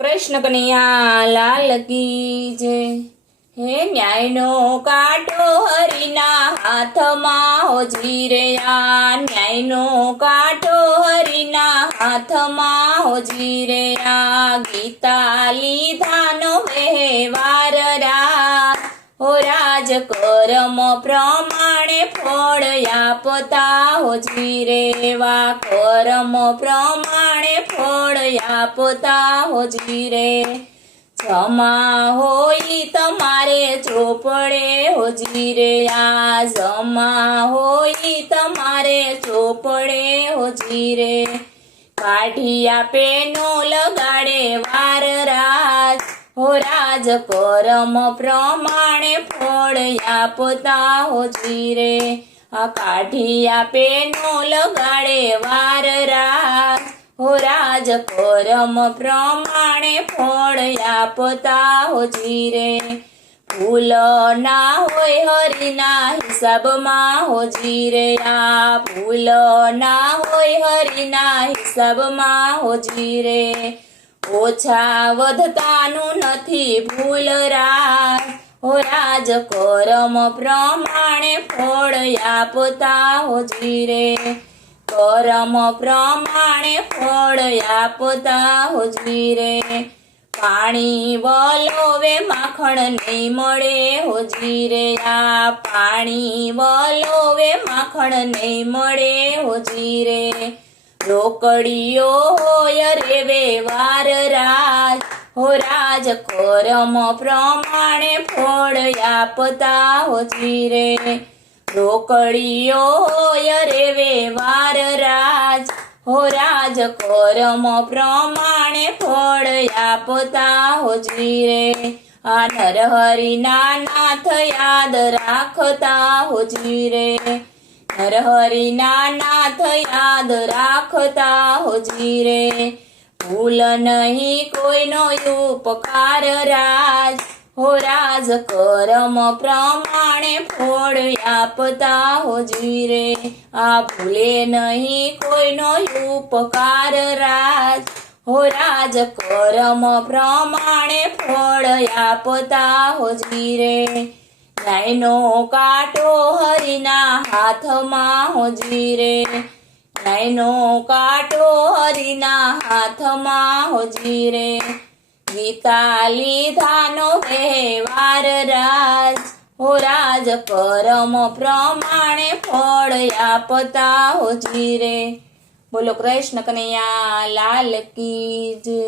કૃષ્ણ કનૈયા લાલ કી જય। હે ન્યાયનો કાંટો હરિના હાથમાં હોજી રે આ, ન્યાયનો કાંટો હરિના હાથમાં હોજી રે આ। ગીતા લીધાનો વ્યવહાર હો રાજ કર્મ પ્રમાણે ફળ આપતા હોજી રે વા, કર્મ પ્રમાણે ફળ આપતા હોજી રે। જમા હોય તમારે ચોપડે હોજી રે આ, જમા હોય તમારે ચોપડે હોજી રે। કાઢી આપે નો લગાડે વાર રાજ હો રાજ કર્મ પ્રમાણે ફળ આપતા હોજી રે આ। કાઢી આપે નો લગાડે વાર રાજ હો રાજ કર્મ પ્રમાણે ફળ આપતા હોજી રે। ભૂલ ના હોય હરિના હિસાબમાં હોજી રે આ, ભૂલ ના હોય હરિના હિસાબમાં હોજી રે। ઓછા વધતાનું નથી ભૂલ રાજ હો રાજ કર્મ પ્રમાણે ફળ આપતા હોજી રે, કર્મ પ્રમાણે ફળ આપતા હોજી રે। પાણી વલોવે માખણ નહીં મળે હોજી રે આ, પાણી વલોવે માખણ નહીં મળે હોજી રે। રોકડીઓ હોય રે વ્યવહાર રાજ હો રાજ કર્મ પ્રમાણે ફળ આપતા હોજી રે। રોકડીઓ હોય રે વ્યવહાર રાજ હો રાજ કર્મ પ્રમાણે ફળ આપતા હોજી રે। આ નરહરિના નાથ યાદ રાખતા હોજી રે, નરહરિના નાથ યાદ રાખતા હોજી રે। ભૂલ નહીં કોઈનો ઉપકાર રાજ હો રાજ કર્મ પ્રમાણે ફળ આપતા હોજી રે આ। ભૂલે નહીં કોઈનો ઉપકાર રાજ હો રાજ કર્મ પ્રમાણે ફળ આપતા હોજી રે। ન્યાયનો કાંટો હરિના હાથમાં હોજી રે, ન્યાયનો કાંટો હરિના હાથમાં હોજી રે। ગીતા લીધાનો વ્યવહાર રાજ હો રાજ કર્મ પ્રમાણે ફળ આપતા હોજી રે। બોલો કૃષ્ણ કનૈયા લાલ કી જય।